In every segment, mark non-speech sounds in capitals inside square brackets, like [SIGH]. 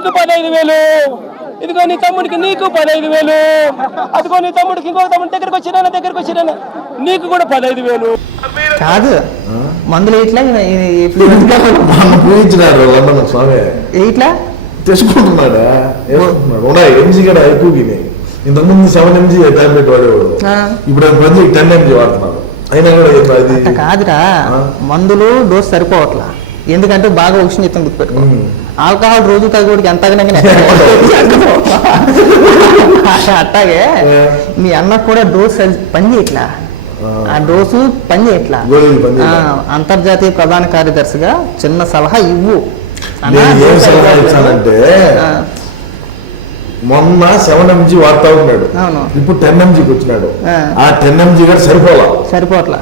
నీకు పదహైదు వేలు. ఇదిగో నీ తమ్ముడికి నీకు పదహైదు వేలు. అదిగో నీ తమ్ముడికి ఇంకొక తమ్ముడి దగ్గరకు వచ్చినా దగ్గరకు వచ్చినా నీకు కూడా పదహైదు వేలు. కాదు. మందులు ఇట్లా స్వామి [LAUGHS] ఇట్లా? తెచ్చుకుంటున్నాడా? వేసుకుంటున్నాడు ఉన్నాయి ఎంజీ కూడా ఎక్కువ తిని ఇంతకుముందు సెవెన్ ఎంజీ టాబ్లెట్ వాడేవాడు. ఆ. ఇప్పుడు ప్రతి టెన్ ఎంజీ వాడుతున్నాడు. అయినా కూడా అది కాదురా. మందులు డోస్ సరిపోవట్లా. ఎందుకంటే బాగా ఉష్ణితం గుర్తుపెట్టుకో. ఆల్కహాల్ రోజు తగ్గోడికి ఎంత అట్టాగే మీ అన్నకు కూడా డోస్ పని చేయట్లా? ఆ డోసు పని చేయట్లా. అంతర్జాతీయ ప్రధాన కార్యదర్శిగా చిన్న సలహా ఇవ్వు. అన్నా, ఏం సలహా. ఇచ్చానంటే మొన్న సెవెన్ ఎంజీ వాడుతా ఉన్నాడు. ఇప్పుడు టెన్ ఎంజీకి వచ్చినాడు. ఆ. టెన్ ఎంజీ కూడా సరిపోలా? సరిపోవట్లా?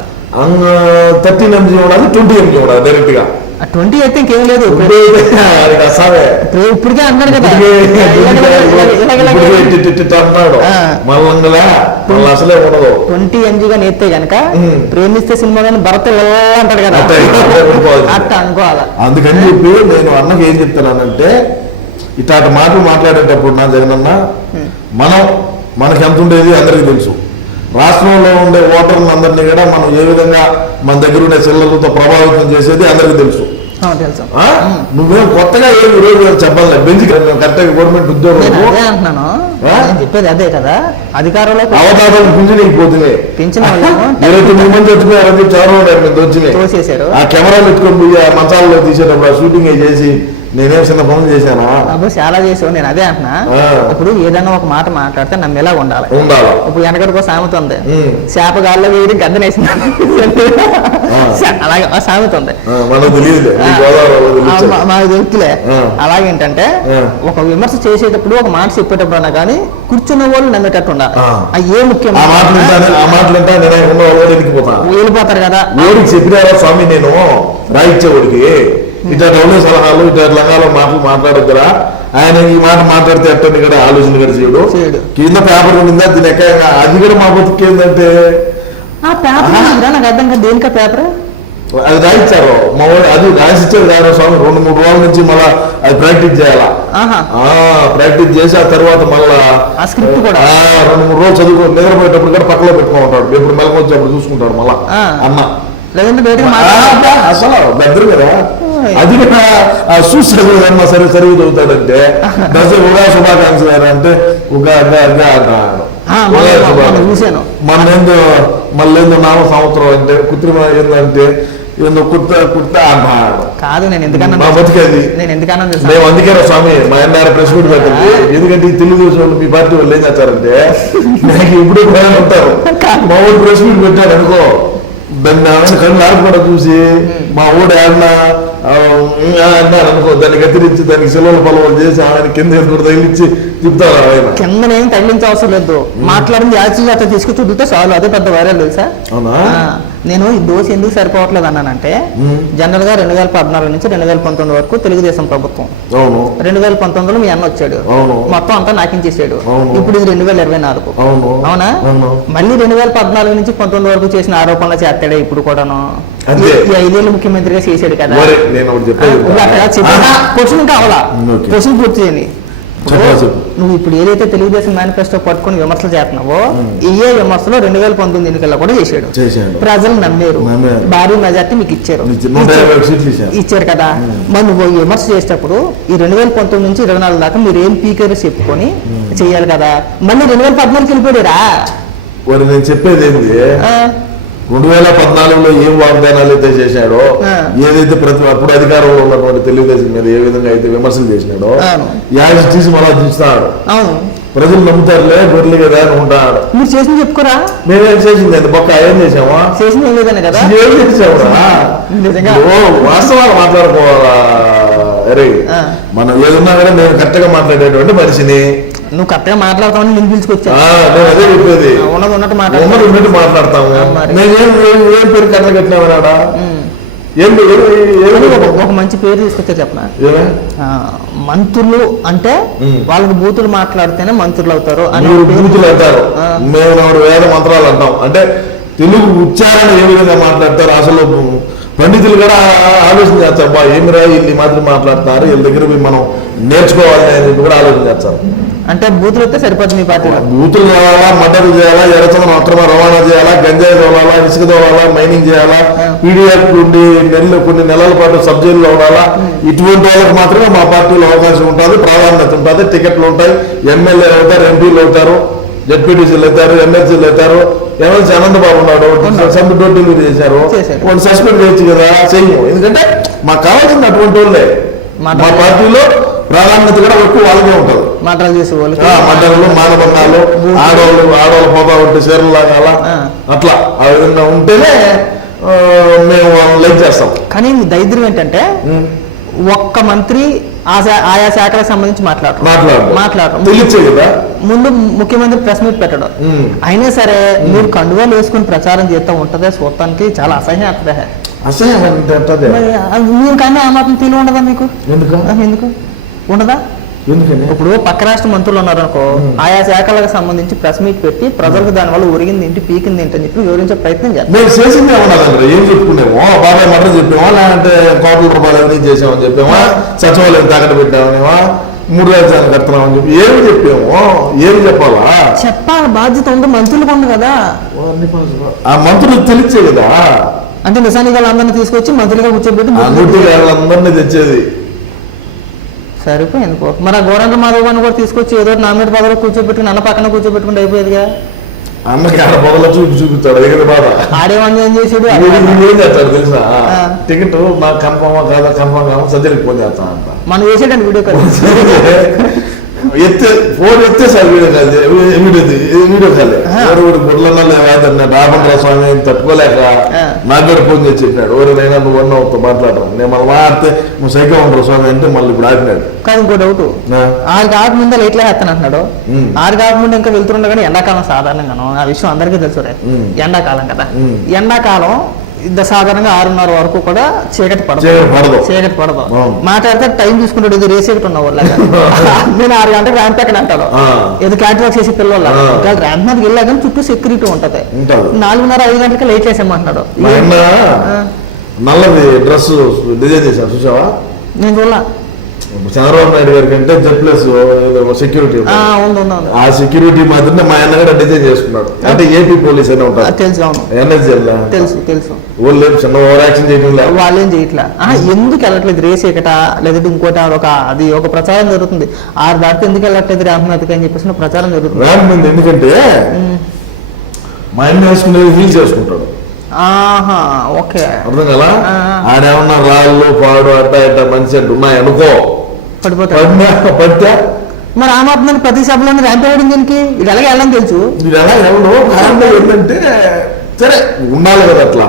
థర్టీన్ ఎంజీ ఉండాలి ట్వంటీ ఎంజీ ఉండాలి డైరెక్ట్గా. ట్వంటీ అయితే ఇంకేం లేదు ఇప్పటికే అన్నాడు కదా ట్వంటీ ఎంజీగా నేర్తే గనక. ప్రేమిస్తే సినిమా కానీ భరత్ అంటాడు కదా అట్టే, అనుకోవాలా అందుకని చెప్పి నేను అన్నకి ఏం చెప్తున్నానంటే ఇట్లాంటి మాటలు మాట్లాడేటప్పుడు నా జగనన్న మనం మనకి ఎంత ఉండేది అందరికీ తెలుసు రాష్ట్రంలో ఉండే ఓటర్లను అందరినీ కూడా మనం ఏ విధంగా మన దగ్గర ఉండే చిల్లలతో ప్రభావితం చేసేది అందరికీ తెలుసు? నువ్వేం కొత్తగా ఏమి ఈరోజు చెప్పాలి? బెంచ్ కరెక్ట్గా గవర్నమెంట్ ఉద్యోగం అదే అంటున్నాను. చెప్పేది అదే కదా. అధికారంలో అవతారాలు పింఛనీకి పోతున్నాయి. [LAUGHS] ఇరవై తొమ్మిది మంది వచ్చిపోయారని చదవడం మంది వచ్చినాయి ఆ కెమెరా పెట్టుకొని పోయి ఆ మంచాలలో తీసేటప్పుడు ఆ షూటింగ్ చేసి నేనేం చిన్న పనులు చేశానా? అబ్బో చాలా చేసావు నేను అదే అంటున్నా. ఇప్పుడు ఏదైనా ఒక మాట మాట్లాడితే నమ్మేలా ఉండాలి? ఉండాలి. ఇప్పుడు వెనకడికో సామెత ఉంది. చేప గాల్లో వేడి గద్దనేసింది ఆ. అలాగే సామెత ఉంది. మాకు ఆ. అలాగేంటంటే. ఒక విమర్శ చేసేటప్పుడు ఒక మాట చెప్పేటప్పుడు అన్నా కానీ కూర్చున్న వాళ్ళు నమ్మేటట్టు ఉండాలి. ఆ. అది ఏ ముఖ్యం? ఆ మాటలు వింటాను ఆ మాటలు వింటా నేను ఉన్న వాళ్ళు ఎక్కిపోతా వెళ్ళిపోతారు కదా. చెప్పినారా స్వామి నేను? రాయిచ్చేవాడికి. ఇట్లా సలహాలు ఇట్లా లంగాలో మాటలు మాట్లాడద్దురా. ఆయన ఈ మాట మాట్లాడితే ఎట్టని కూడా ఆలోచన కూడా చేయడు. కింద పేపర్ ఉందా? దీని ఎక్క అది కూడా మా బతుకు ఏంటంటే ఆ పేపర్ ఏంటిదిరా? నాకు అర్థం కాదు. దేనికా పేపర్? అది రాయించారు మా వాడు అది రాసిచ్చారు కాదు స్వామి రెండు మూడు రోజుల నుంచి మళ్ళా అది ప్రాక్టీస్ చేయాలా? ప్రాక్టీస్ చేసి ఆ తర్వాత మళ్ళా రెండు మూడు రోజులు చదువుకో నిద్రపోయేటప్పుడు కూడా పక్కలో పెట్టుకో ఉంటాడు. ఎప్పుడు మెలకు వచ్చేప్పుడు చూసుకుంటాడు మళ్ళా మాట్లాడాలి అసలు దగ్గర కదా? అది కూడా ఆ చూసి చదువుదమ్మా సరే సరిగ్గా చదువుతాడంటే దశ ఉగా శుభాకాంక్షలు అంటే ఉగా అంటాడు చూశాను. మన ఏందో మళ్ళీ ఏందో నామ సంవత్సరం అంటే కృత్రిమ ఏందంటే ఏందో కుర్త కుర్త అంటాడు కాదు నేను ఎందుకన్నా మా బతికేది నేను ఎందుకన్నా? మేము అందుకే స్వామి మా ఎన్ఆర్ ప్రెస్ మీట్ ఎందుకంటే ఈ తెలుగుదేశం వాళ్ళు మీ పార్టీ వాళ్ళు ఏం చేస్తారంటే నాకు ఇప్పుడు భయం ఉంటారు మా ఊరు ప్రెస్ మీట్ పెట్టాడు అనుకో దాన్ని కళ్ళు ఆడకుండా చూసి మా ఊడు ఏమన్నా అన్నారు అనుకో దాన్ని కత్తిరించి దానికి సెలవుల పొలవలు చేసి ఆయన కింద ఎదురు తగిలిచ్చి తిప్పుతారు ఆయన? కింద నేను తగిలించే అవసరం లేదు మాట్లాడింది యాక్చువల్ అట్లా తీసుకొచ్చి చూపితే చాలు అదే పెద్ద వైరల్ తెలుసా? అవునా? నేను ఈ దోశ ఎందుకు సరిపోవట్లేదు అన్నానంటే. జనరల్గా రెండు వేల పద్నాలుగు నుంచి రెండు వేల పంతొమ్మిది వరకు తెలుగుదేశం ప్రభుత్వం. రెండు వేల పంతొమ్మిదిలో మీ అన్న వచ్చాడు. మొత్తం అంతా నాకించేసాడు. ఇప్పుడు ఇది రెండు వేల ఇరవై నాలుగు. అవును. మళ్ళీ రెండు వేల పద్నాలుగు నుంచి పంతొమ్మిది వరకు చేసిన ఆరోపణలు చేస్తాడే ఇప్పుడు కూడాను. ఐదేళ్ళు ముఖ్యమంత్రిగా చేశాడు కదా. క్వశ్చన్ కావాలా. క్వశ్చన్ పూర్తి చేయండి. నువ్వు ఇప్పుడు ఏదైతే తెలుగుదేశం మేనిఫెస్టో పట్టుకొని విమర్శలు చేస్తున్నావో ఇయే విమర్శలు రెండు వేల పంతొమ్మిది ఎన్నికల్లో కూడా చేశాడు. ప్రజలు నమ్మారు. భారీ మెజార్టీ మీకు ఇచ్చారు. ఇచ్చారు. కదా. మరి నువ్వు విమర్శ చేసేటప్పుడు ఈ రెండు వేల పంతొమ్మిది నుంచి ఇరవై నాలుగు దాకా మీరు ఏం పీకారు చెప్పుకొని చెయ్యాలి కదా. మళ్ళీ రెండు వేల పద్నాలుగు వెళ్ళిపోయారా నేను చెప్పేది ఏంటి రెండు వేల పద్నాలుగులో ఏం వాగ్దానాలు అయితే చేశాడో. ఏదైతే ప్రతి అప్పుడు అధికారంలో ఉన్నటువంటి తెలుగుదేశం మీద ఏ విధంగా అయితే విమర్శలు చేసినాడో. యాజ్ తీసి మళ్ళా చూస్తాడు అవును. ప్రజలు నమ్ముతారులే గొర్రెలు కదా అని ఉంటాడు మీరు చేసింది చెప్పుకోరా? మేమేం చేసింది? అండి బొక్క ఏం చేసామా చేసింది ఏం లేదనే కదా? ఏం చేసావురా [LAUGHS] నిజంగా. ఓ వాస్తవాలు మాట్లాడుకోవాలా? అరే. మనం ఏదన్నా కూడా నేను కరెక్ట్గా మాట్లాడేటువంటి మనిషిని నువ్వు కరెక్ట్గా మాట్లాడతావని నేను పిలుచుకొచ్చా ఆ, నేను అదే చెప్పేది. ఉన్నది ఉన్నట్టు మాట్లాడతావు. ఉన్నట్టు మాట్లాడతాము ఏం పేరు కట్టలు ఏం- ఒక- మంచి పేరు తీసుకొచ్చా చెప్పనా? మంత్రులు అంటే. వాళ్ళకి బూతులు మాట్లాడితేనే మంత్రులు అవుతారు అని బూతులు అంటారు. మేము వేద మంత్రాలు అంటాం. అంటే తెలుగు ఉచ్చారణ ఏ విధంగా మాట్లాడతారు? అసలు పండితులు కూడా ఆలోచన చేస్తారు బా ఏమిరా వీళ్ళు ఈ మాదిరి మాట్లాడుతున్నారు? వీళ్ళ దగ్గర మనం నేర్చుకోవాలి అని చెప్పి కూడా ఆలోచన చేస్తారు. అంటే బూతులు వస్తే సరిపోతుంది మీ పార్టీలో. బూతులు చేయాలా మటలు చేయాలా ఎర్రచనం అక్రమ రవాణా చేయాలా గంజాయి తోలాలా ఇసుక తోలాలా మైనింగ్ చేయాలా పీడిఎఫ్ నుండి నెలలు కొన్ని నెలల పాటు సబ్ జైల్లో ఉండాలా ఇటువంటి వాళ్ళకి మాత్రమే మా పార్టీలో అవకాశం ఉంటుంది ప్రాధాన్యత ఉంటుంది టికెట్లు ఉంటాయి ఎమ్మెల్యేలు అవుతారు ఎంపీలు అవుతారు జెడ్పీటీసీలు అవుతారు ఎమ్మెల్సీలు అవుతారు ఎమ్మెల్సీ అనంతబాబు ఉన్నాడు సబ్ డోర్ డెలివరీ చేశారు. వాళ్ళు సస్పెండ్ చేయొచ్చు కదా చెయ్యము. ఎందుకంటే మాకు కావాల్సింది అటువంటి వాళ్ళే. మా పార్టీలో ప్రాధాన్యత కూడా ఎక్కువ వాళ్ళకే ఉంటుంది. మాటలు చేసే వాళ్ళకి ఆ, మంటలు మానబంధాలు ఆడవాళ్ళు ఆడవాళ్ళు పోతా ఉంటే చీరలు లాగాల ఆ. అట్లా. ఆ విధంగా ఉంటేనే మేము లైక్ చేస్తాం. కానీ దరిద్రం ఏంటంటే ఒక్క మంత్రి ఆయా శాఖలకు సంబంధించి మాట్లాడరు మాట్లాడరు ముందు ముఖ్యమంత్రి ప్రెస్ మీట్ పెట్టడం. అయినా సరే మీరు కండువాలు వేసుకుని ప్రచారం చేస్తూ ఉంటదే చూడటానికి చాలా అసహ్యం అవుతుంది అసహ్యం. మరి ఆ- మీరు కానీ ఆ మాత్రం తెలివి ఉండదా మీకు? ఎందుకు? ఎందుకు? ఉండదా? ఎందుకని? ఇప్పుడు పక్క రాష్ట్ర మంత్రులు ఉన్నారు అనుకో ఆయా శాఖలకు సంబంధించి ప్రెస్ మీట్ పెట్టి ప్రజలకు దానివల్ల ఒరిగింది ఏంటి పీకింది ఏంటి అని చెప్పి వివరించే ప్రయత్నం చేస్తారు. మేము చేసింది ఏమన్నదంటే ఏం చెప్పుకునేమో? బాబాయ్ మటర్ చెప్పామా లేదంటే కోట్ల రూపాయలు అవినీతి చేసామని చెప్పామా సచివాలయం తాకట్టు పెట్టామనేమా మూడు రాజధాని కడుతున్నామని చెప్పి ఏమి చెప్పామో? ఏమి చెప్పాలా? చెప్పాలి బాధ్యత ఉంది మంత్రులకు ఉంది కదా. ఆ మంత్రులు తెలిసే కదా. అంటే నిజానికి వాళ్ళందరినీ తీసుకొచ్చి మంత్రులుగా కూర్చోబెట్టి వాళ్ళందరినీ తెచ్చేది. సరిపోయింది. ఆ గోరంట మాధవ్ గారిని కూడా తీసుకొచ్చి ఏదో నామినేట్ పదవిలో కూర్చోబెట్టుకుని అన్న పక్కన కూర్చోబెట్టుకుంటే అయిపోయేదిగా? అన్నకి ఆడ పొగలో చూపి చూపిస్తాడు ఎగిరి బాధ? ఆడేమని ఏం చేసాడు? వీడు- వీడు ఏం చేస్తాడు తెలుసా? ఆ. టికెట్ నాకు కన్ఫర్మా కాదా? కన్ఫర్మ్ కాదా? సర్జరీకి ఫోన్ చేస్తాను అంట మనం చేసేటండి వీడియో కాల్. [LAUGHS] ఎత్తే ఫోన్ ఎత్తే సార్ వీడియో కాల్ చే- వీడియో కాల్. ఎవరు గుడ్లన్నా లేదన్న స్వామి తట్టుకోలేక. నాకు కూడా ఫోన్ చేసి చెప్పినాడు నైనా నువ్వు అన్న ఒకతో మాట్లాడడం నేను మళ్ళీ మాట్లాడితే నువ్వు సైకో ఉండరు స్వామి అంటే మళ్ళీ ఇప్పుడు ఆపినాడు కాదు ఇంకో డౌట్. ఆరు కాకముందే లైట్లే వేస్తాను అంటున్నాడు. ఆరు కాకముందు ఇంకా కానీ ఎండాకాలం సాధారణంగాను ఆ విషయం అందరికీ తెలుసు. ఎండాకాలం కదా. ఎండాకాలం ఇంత సాధారణంగా ఆరున్నర వరకు కూడా చీకటి పడదు. చీకటి పడదు. మాట్లాడితే టైం చూసుకుంటాడు ఇది రేస్ ఎక్కడ ఉన్న వాళ్ళ నేను ఆరు గంటలకు ర్యాంప్ ఎక్కడ అంటాను. ఏదో క్యాట్ వాక్ చేసి పిల్లల ర్యాంప్ మీదకి వెళ్ళా కానీ చుట్టూ సెక్యూరిటీ ఉంటది. నాలుగున్నర ఐదు గంటలకి లైట్ ఆ. నల్లది డ్రెస్ డిజైన్ చేశాను చూసావా? నేను చూడలా. చంద్రబాబు నాయుడు గారి కంటే జెడ్ ప్లస్ సెక్యూరిటీ ఆ, సెక్యూరిటీ మాత్రమే మా అన్న కూడా డిజైన్ చేసుకున్నాడు. అంటే ఏపీ పోలీస్ ఆ, ఉంటారు. తెలుసు తెలుసు తెలుసు. వాళ్ళు చిన్న ఓవర్ యాక్షన్ వాళ్ళు చేయట్లా? ఆ, ఎందుకు వెళ్ళట్లేదు రేస్ ఎక్కట లేదంటే ఇంకోటి ఒక అది ఒక ప్రచారం జరుగుతుంది. ఆరు దాటితే ఎందుకు వెళ్ళట్లేదు మీదకి అని చెప్పేసి ప్రచారం జరుగుతుంది. ఎందుకంటే మా అన్న వేసుకునేది హీల్స్ వేసుకుంటాడు ఆహా ఓకే. అర్థం కదా. ఆడేమన్నా రాళ్ళు పాడు అట్ట ఇట్ట మంచి అట్టు ఉన్నాయి అనుకో. పడిపోతాడు పడినా పడితే? మరి ఆ మాత్రం ప్రతి సభలోనే ర్యాంప్ వేయడం దీనికి? ఇది ఎలాగ వెళ్ళడం తెలుసు. ఇది ఎలా ఎవరు కారణం ఏంటంటే సరే ఉండాలి కదా అట్లా.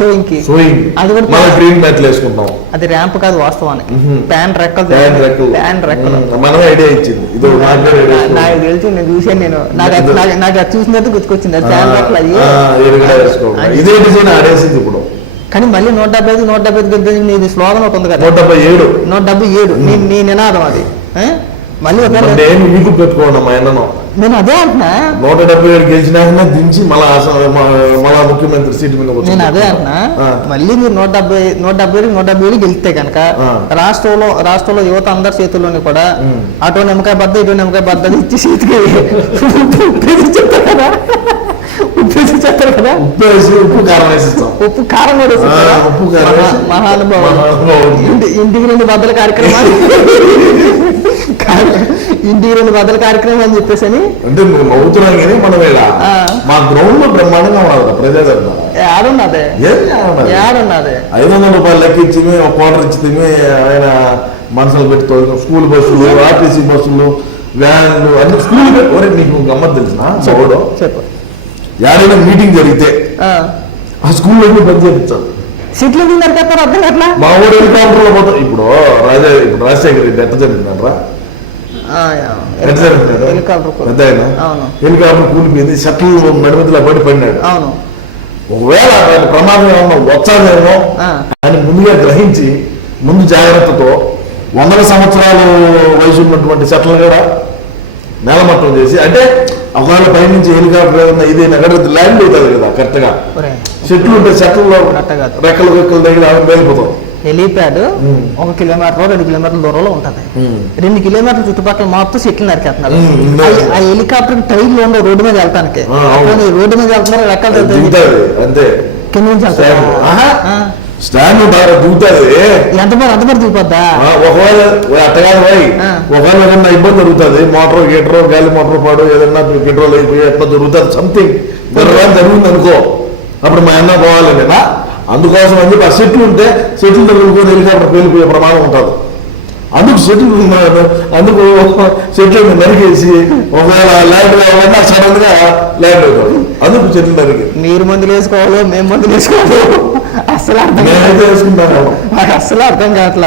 షోయింగ్కి సోయింగ్ అది కూడా మన గ్రీన్ మ్యాట్లు వేసుకుంటాం. అది ర్యాంప్ కాదు వాస్తవానికి. ప్యాన్ రెక్కలు ప్యాన్ రెక్కలు ప్యాన్ రెక్కలు మనమే ఐడియా ఇచ్చింది. ఇది ఒక నాకే తెలుసు నేను చూసాను నేను. నాకు నాకు- అది చూసిన తర్వాత గుర్తుకొచ్చింది. అది ప్యాన్ రెక్కలు ఇది. అది- ఇదే డిజైన్ ఆడేసింది ఇప్పుడు. కానీ మళ్ళీ నూట డెబ్బై ఐదు నూట డెబ్బై ఐదు నీది స్లోగన్ ఒకటి ఉంది కదా. నూట డెబ్బై ఏడు. నూట డెబ్బై ఏడు. నీ నీ నినాదం అది? మళ్ళీ నేను మీకు పెట్టుకోండి మా అన్నను నేను అదే అంటున్నా నూట డెబ్బై ఏడు గెలిచినాకనే దించి మళ్ళా ముఖ్యమంత్రి సీటు మీద నేను. అదే అంటున్నా. మళ్ళీ మీరు నూట డెబ్బై నూట డెబ్బై ఏడు నూట డెబ్బై ఏడు గెలిస్తే కనుక. రాష్ట్రంలో రాష్ట్రంలో యువత అందరి చేతుల్లోని కూడా. అటు నిమ్మకాయ బద్ద ఇటు నిమ్మకాయ బద్ద ఇచ్చి ఉప్పు చెప్తారు కదా ఉప్పు చెప్తారు కదా ఉప్పు వేసి ఉప్పు కారం వేసిస్తాం ఉప్పు కారం కూడా? ఉప్పు కారం మహానుభావుడు మహానుభావుడు. ఇంటి ఇంటికి రెండు బద్దల కార్యక్రమాలు [LAUGHS] ఇంటికి రెండు బద్దల కార్యక్రమం అని చెప్పేసి అని అంటే నువ్వు నవ్వుతున్నావు కానీ మనం ఇలా. మా గ్రౌండ్లో బ్రహ్మాండంగా ఉన్నది ప్రజాదరణ. ఏడున్నదే? ఏడున్నదే ఐదు వందల రూపాయలు లెక్క ఇచ్చి ఒక క్వార్టర్ ఇచ్చి ఆయన మనసులు పెట్టుకో స్కూల్ బస్సులు ఆర్టీసీ బస్సులు వ్యాన్లు అన్ని స్కూల్ ఒరే నీకు గమ్మత్ తెలిసిన? చెప్పు ఏడైనా మీటింగ్ జరిగితే ఆ. స్కూల్లో పని చేయించాలి సీట్లు ఎందుకు నరికేస్తారు అర్థం అట్లా మా ఊరు పోతాం. ఇప్పుడు రాజా ఇప్పుడు రాజశేఖర్ రెడ్డి ఎట్ట జరిగిందంటారా? హెలికాప్టర్ ఆయన కూలిపోయింది. షట్లు నడిమిదిలో పడి పడినాడు. అవును. ఒకవేళ ఆయన ప్రమాదం ఏమన్నా వచ్చాదేమో ఆ. అని ముందుగా గ్రహించి ముందు జాగ్రత్తతో వందల సంవత్సరాలు వయసు ఉన్నటువంటి చెట్లను కూడా నేలమట్టం చేసి అంటే ఒకవేళ పైనుంచి హెలికాప్టర్ ఏదన్నా ఇది ఎక్కడ ల్యాండ్ అవుతుంది కదా కరెక్ట్గా. చెట్లు ఉంటే చెట్లలో. రెక్కలు రెక్కల దగ్గర వెళ్ళిపోతాం హెలీప్యాడ్ ఒక కిలోమీటర్ రెండు కిలోమీటర్ల దూరంలో ఉంటది. రెండు కిలోమీటర్ల చుట్టుపక్కల మొత్తం చెట్లు నరికేస్తున్నారు. ఆ- హెలికాప్టర్ టైర్లు ఉండవు రోడ్డు మీద వెళ్తానికి. రోడ్డు మీద వెళ్తున్నారు రెక్కలు అంతే. కింద నుంచి వెళ్తారా? స్టాండ్. ఆహా. ఆ. స్టాండ్ ఉంటారు దిగుతుంది. ఎంతమంది అంతమంది దిగిపోద్దా? ఆ, ఒకవేళ అట్టగాదు పోయి ఆ. ఒకవేళ ఏదన్నా ఇబ్బంది జరుగుతుంది మోటార్ గీటరో గాలి మోటార్ పాడు ఏదన్నా పెట్రోల్ అయిపోయి ఎట్లా సంథింగ్ అనుకో అప్పుడు మా అన్న పోవాలి కదా అందుకోసం అని చెప్పి ఆ సెట్లు ఉంటే సెట్లు తగులుకొని హెలికాప్టర్ పేలిపోయే ప్రమాదం ఉంటుంది. అందుకు సెట్లు అందుకు సెట్లు నరికేసి ఒకవేళ ల్యాండ్ కావాలన్నా సడన్గా ల్యాండ్ అవుతాడు అందుకు చెట్లు నరికి. మీరు మందులు వేసుకోవాలి మేము మందులు వేసుకోవాలి. అస్సలు అర్థం నేనైతే వేసుకుంటాను నాకు అస్సలు అర్థం కావట్లేదు